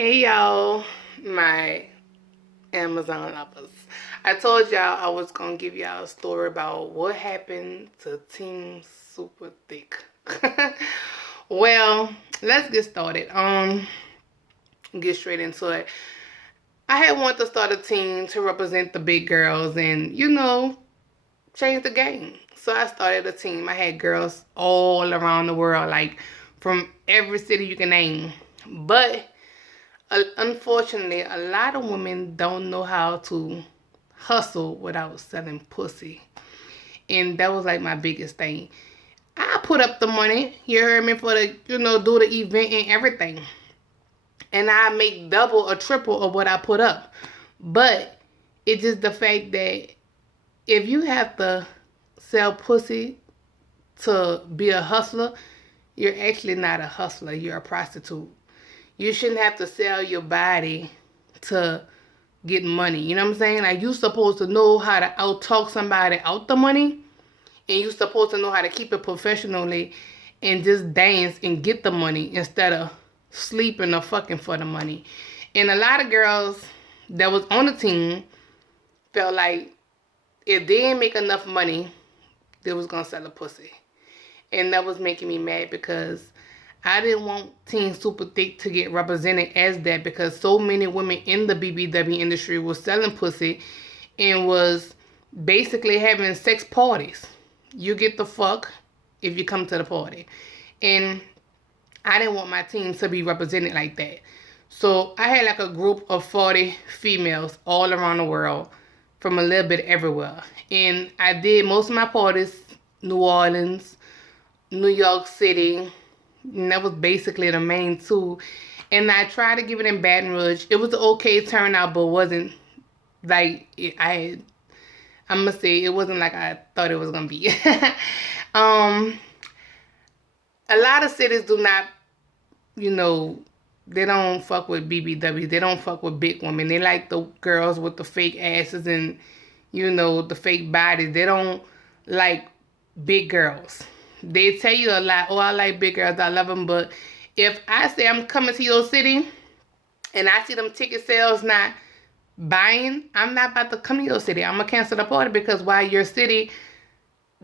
Hey y'all, my Amazon lovers. I told y'all I was gonna give y'all a story about what happened to Team Superthick. Well, let's get started. Get straight into it. I had wanted to start a team to represent the big girls and change the game. So I started a team. I had girls all around the world, like from every city you can name. But unfortunately, a lot of women don't know how to hustle without selling pussy. And that was like my biggest thing. I put up the money, you heard me, for the, do the event and everything. And I make double or triple of what I put up. But it's just the fact that if you have to sell pussy to be a hustler, you're actually not a hustler, you're a prostitute. You shouldn't have to sell your body to get money. You know what I'm saying? Like, you supposed to know how to out talk somebody out the money, and you supposed to know how to keep it professionally and just dance and get the money instead of sleeping or fucking for the money. And a lot of girls that was on the team felt like if they didn't make enough money, they was gonna sell a pussy. And that was making me mad because I didn't want Team Superthick to get represented as that, because so many women in the BBW industry was selling pussy and was basically having sex parties. You get the fuck if you come to the party. And I didn't want my team to be represented like that. So I had like a group of 40 females all around the world from a little bit everywhere. And I did most of my parties, New Orleans, New York City, and that was basically the main two. And I tried to give it in Baton Rouge. It was an okay turnout, but wasn't like I must say it wasn't like I thought it was gonna be. A lot of cities do not, they don't fuck with BBWs. They don't fuck with big women. They like the girls with the fake asses and the fake bodies. They don't like big girls. They tell you a lot, oh, I like big girls, I love them, but if I say I'm coming to your city and I see them ticket sales not buying, I'm not about to come to your city. I'm going to cancel the party, because why? Your city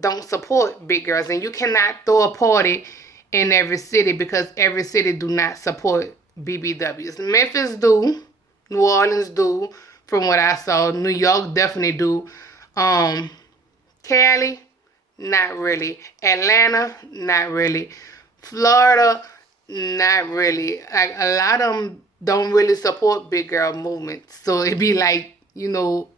don't support big girls, and you cannot throw a party in every city because every city do not support BBWs. Memphis do, New Orleans do, from what I saw. New York definitely do. Cali, not really. Atlanta, not really. Florida, not really. Like, a lot of them don't really support big girl movements. So it'd be like,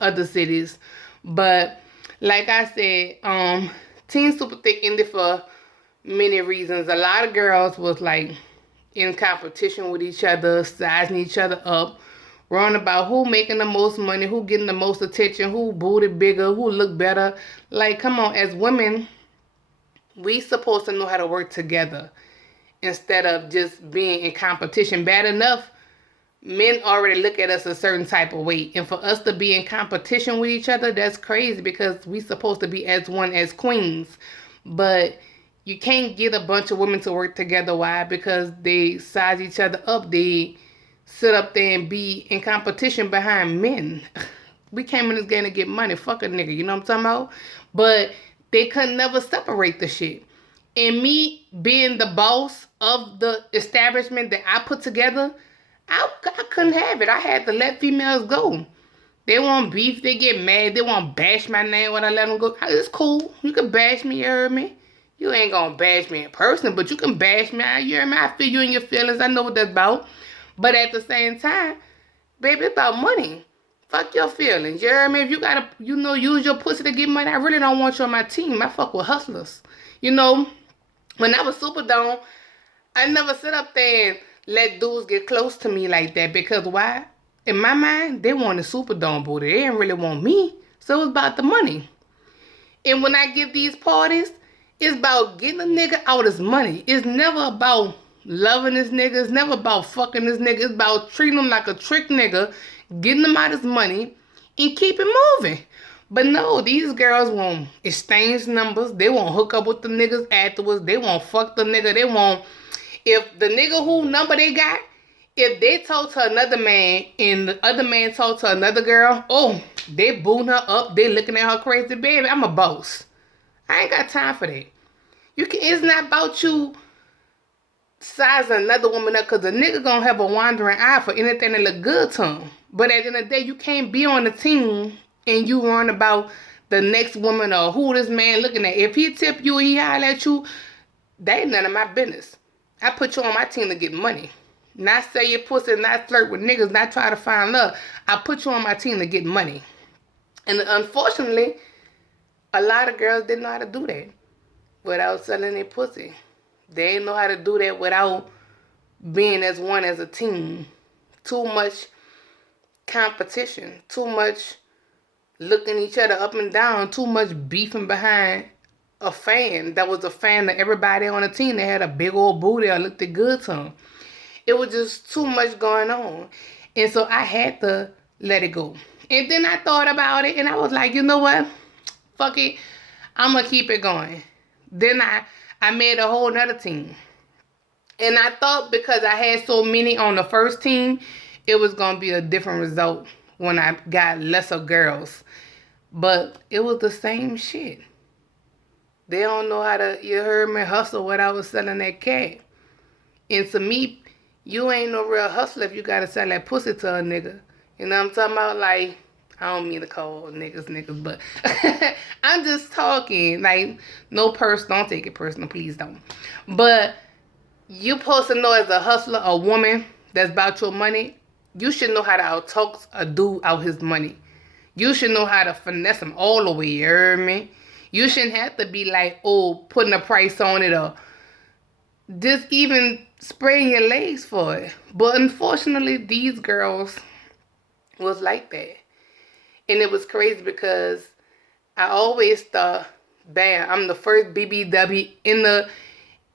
other cities. But like I said, Team Superthick ended for many reasons. A lot of girls was like in competition with each other, sizing each other up, worrying about who making the most money, who getting the most attention, who booty bigger, who look better. Like, come on, as women, we supposed to know how to work together instead of just being in competition. Bad enough, men already look at us a certain type of way. And for us to be in competition with each other, that's crazy, because we supposed to be as one, as queens. But you can't get a bunch of women to work together. Why? Because they size each other up. They sit up there and be in competition behind men. We came in this game to get money. Fuck a nigga. You know what I'm talking about? But they could never separate the shit. And me being the boss of the establishment that I put together, I couldn't have it. I had to let females go. They want beef. They get mad. They want to bash my name when I let them go. It's cool. You can bash me. You heard me? You ain't going to bash me in person, but you can bash me. You heard me? I feel you in your feelings. I know what that's about. But at the same time, baby, it's about money. Fuck your feelings. You heard me? If you gotta, use your pussy to get money, I really don't want you on my team. I fuck with hustlers. When I was Superdome, I never sit up there and let dudes get close to me like that, because why? In my mind, they wanted Superdome booty. They didn't really want me. So it was about the money. And when I give these parties, it's about getting a nigga out his money. It's never about loving this nigga. It's never about fucking this nigga. It's about treating him like a trick nigga, getting him out his money, and keep it moving. But no, these girls want exchange numbers. They want hook up with the niggas afterwards. They want fuck the nigga. They want, if the nigga who number they got if they talk to another man and the other man talk to another girl, oh, they booing her up. They looking at her crazy. Baby, I'm a boss. I ain't got time for that. It's not about you sizing another woman up, because a nigga gonna have a wandering eye for anything that look good to him. But at the end of the day, you can't be on the team and you worrying about the next woman or who this man looking at. If he tip you and he holler at you, that ain't none of my business. I put you on my team to get money. Not say your pussy, not flirt with niggas, not try to find love. I put you on my team to get money. And unfortunately, a lot of girls didn't know how to do that without selling their pussy. They didn't know how to do that without being as one as a team. Too much competition. Too much looking each other up and down. Too much beefing behind a fan that was a fan of everybody on the team that had a big old booty or looked good to them. It was just too much going on. And so I had to let it go. And then I thought about it and I was like, you know what? Fuck it. I'm going to keep it going. Then I made a whole nother team. And I thought because I had so many on the first team, it was going to be a different result when I got lesser girls. But it was the same shit. They don't know how to, you heard me, hustle without selling that cat. And to me, you ain't no real hustler if you got to sell that pussy to a nigga. You know what I'm talking about? Like, I don't mean to call niggas, but I'm just talking. Like, no don't take it personal, please don't. But you supposed to know as a hustler, a woman that's about your money, you should know how to out-talk a dude out his money. You should know how to finesse him all the way, you heard me? You shouldn't have to be like, oh, putting a price on it or just even spraying your legs for it. But unfortunately, these girls was like that. And it was crazy because I always thought, bam, I'm the first BBW in the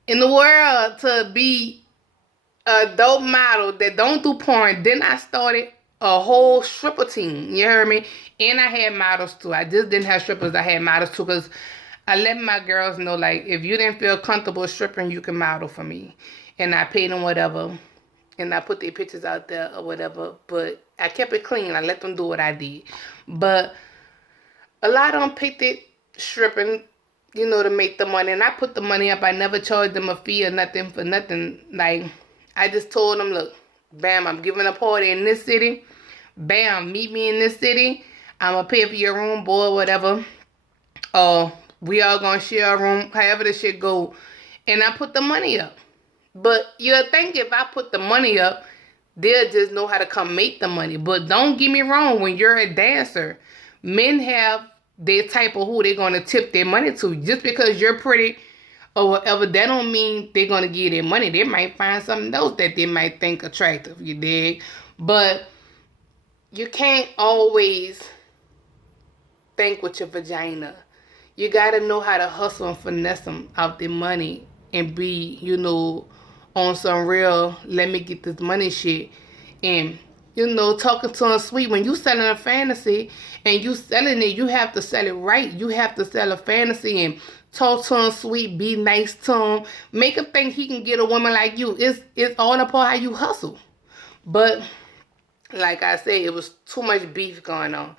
world to be a dope model that don't do porn. Then I started a whole stripper team. You heard me? And I had models too. I just didn't have strippers. I had models too, because I let my girls know, like, if you didn't feel comfortable stripping, you can model for me. And I paid them whatever. And I put their pictures out there or whatever. But I kept it clean. I let them do what I did. But a lot of them picked it stripping, you know, to make the money. And I put the money up. I never charged them a fee or nothing for nothing. Like, I just told them, look, bam, I'm giving a party in this city. Bam, meet me in this city. I'm going to pay for your room, boy, whatever. We all going to share a room, however the shit go. And I put the money up. But you'll think if I put the money up, they'll just know how to come make the money. But don't get me wrong, when you're a dancer, men have their type of who they're going to tip their money to. Just because you're pretty or whatever, that don't mean they're going to give their money. They might find something else that they might think attractive, you dig? But you can't always think with your vagina. You got to know how to hustle and finesse them out their money and be, you know, on some real, let me get this money shit. And, you know, talking to them sweet. When you selling a fantasy and you selling it, you have to sell it right. You have to sell a fantasy and talk to him sweet, be nice to him. Make him think he can get a woman like you. It's all about how you hustle. But, like I said, it was too much beef going on.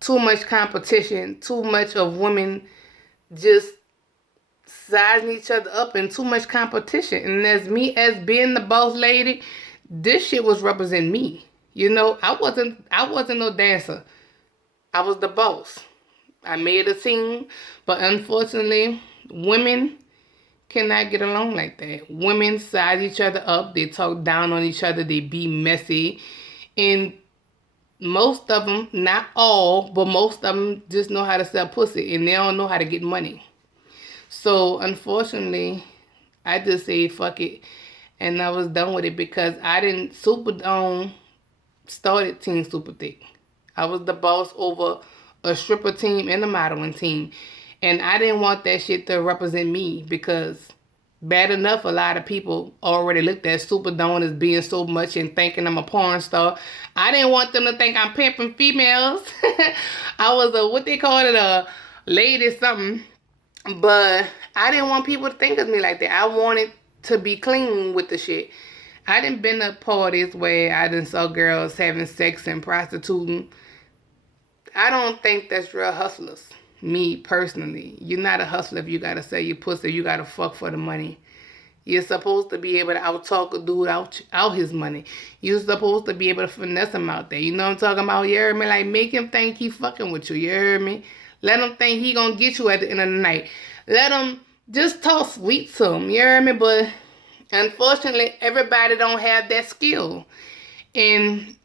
Too much competition. Too much of women just sizing each other up and too much competition. And as me, as being the boss lady, this shit was representing me. You know, I wasn't no dancer. I was the boss. I made a team, but unfortunately, women cannot get along like that. Women size each other up. They talk down on each other. They be messy. And most of them, not all, but most of them just know how to sell pussy and they don't know how to get money. So, unfortunately, I just say fuck it. And I was done with it because I didn't started Team Superthick. I was the boss over a stripper team and a modeling team. And I didn't want that shit to represent me because bad enough, a lot of people already looked at Superdome as being so much and thinking I'm a porn star. I didn't want them to think I'm pimping females. I was a lady something. But I didn't want people to think of me like that. I wanted to be clean with the shit. I done been to parties where I done saw girls having sex and prostituting. I don't think that's real hustlers. Me personally, you're not a hustler if you gotta sell your pussy. You gotta fuck for the money. You're supposed to be able to outtalk a dude out his money. You're supposed to be able to finesse him out there. You know what I'm talking about? You heard me? Like, make him think he fucking with you. You heard me? Let him think he gonna get you at the end of the night. Let him just talk sweet to him. You heard me? But unfortunately, everybody don't have that skill. And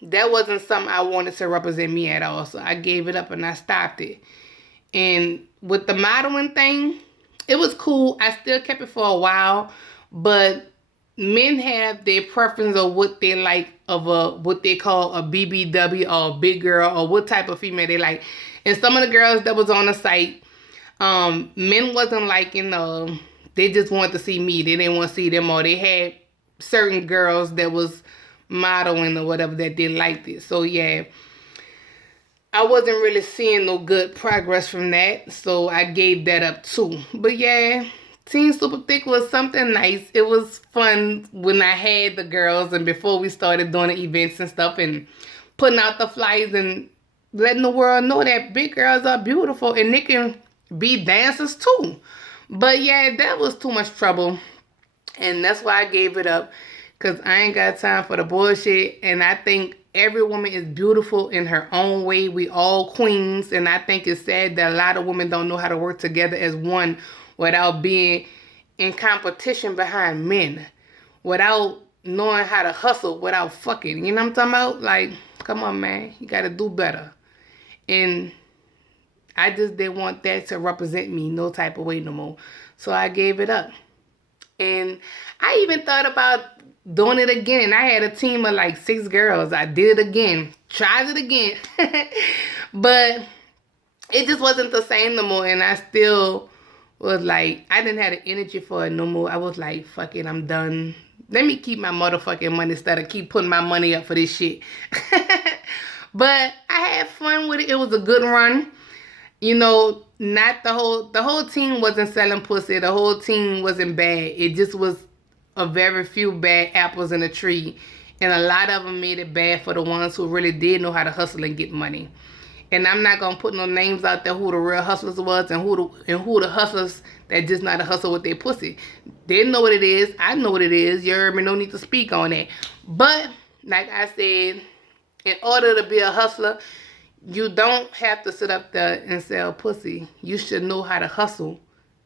that wasn't something I wanted to represent me at all. So I gave it up and I stopped it. And with the modeling thing, it was cool. I still kept it for a while, but men have their preference of what they like of what they call a BBW or a big girl or what type of female they like. And some of the girls that was on the site, men wasn't liking. They just wanted to see me. They didn't want to see them, or they had certain girls that was modeling or whatever that they liked it. So yeah, I wasn't really seeing no good progress from that, so I gave that up too. But yeah, Team Superthick was something nice. It was fun when I had the girls and before we started doing the events and stuff and putting out the flyers and letting the world know that big girls are beautiful and they can be dancers too. But yeah, that was too much trouble. And that's why I gave it up. Because I ain't got time for the bullshit. And I think every woman is beautiful in her own way. We all queens. And I think it's sad that a lot of women don't know how to work together as one without being in competition behind men. Without knowing how to hustle without fucking. You know what I'm talking about? Like, come on, man. You got to do better. And I just didn't want that to represent me no type of way no more. So I gave it up. And I even thought about doing it again. I had a team of like 6 girls. I did it again. Tried it again. But it just wasn't the same no more. And I still was like, I didn't have the energy for it no more. I was like, fuck it, I'm done. Let me keep my motherfucking money instead of keep putting my money up for this shit. But I had fun with it. It was a good run. You know, not the whole team wasn't selling pussy. The whole team wasn't bad. It just was a very few bad apples in the tree. And a lot of them made it bad for the ones who really did know how to hustle and get money. And I'm not gonna put no names out there who the real hustlers was and who the hustlers that just not a hustle with their pussy. They know what it is. I know what it is. You heard me, no need to speak on that. But like I said, in order to be a hustler, you don't have to sit up there and sell pussy. You should know how to hustle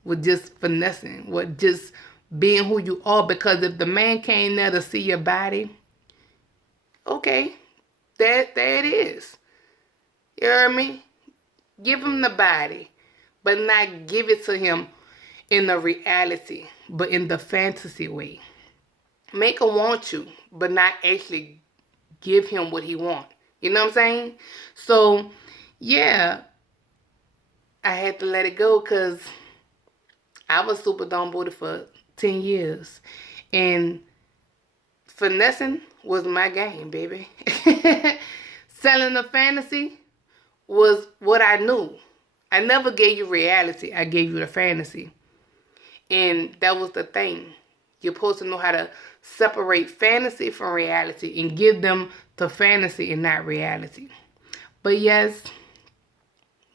with just finessing, with just being who you are. Because if the man came there to see your body, okay, there it is. You heard me? Give him the body, but not give it to him in the reality, but in the fantasy way. Make him want you, but not actually give him what he wants. You know what I'm saying? So, yeah, I had to let it go because I was super dumb booty for 10 years. And finessing was my game, baby. Selling a fantasy was what I knew. I never gave you reality. I gave you the fantasy. And that was the thing. You're supposed to know how to separate fantasy from reality and give them the fantasy and not reality. But yes,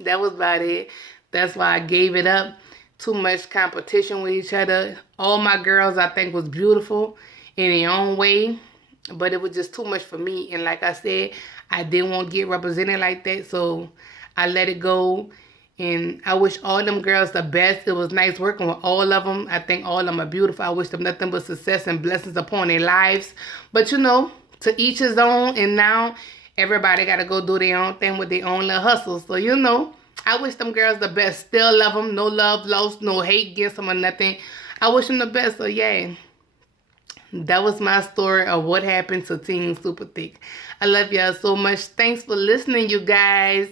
that was about it. That's why I gave it up. Too much competition with each other. All my girls, I think, was beautiful in their own way. But it was just too much for me. And like I said, I didn't want to get represented like that. So I let it go. And I wish all them girls the best. It was nice working with all of them. I think all of them are beautiful. I wish them nothing but success and blessings upon their lives. But you know, to each his own. And now everybody got to go do their own thing with their own little hustle. So you know, I wish them girls the best. Still love them. No love lost. No hate against them or nothing. I wish them the best. So yeah. That was my story of what happened to Team Superthick. I love y'all so much. Thanks for listening, you guys.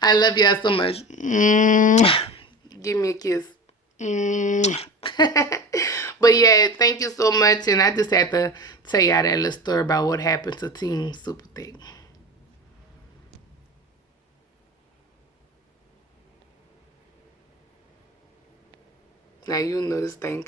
I love y'all so much. Give me a kiss. But yeah, thank you so much. And I just had to tell y'all that little story about what happened to Team Superthick. Now you know this thing.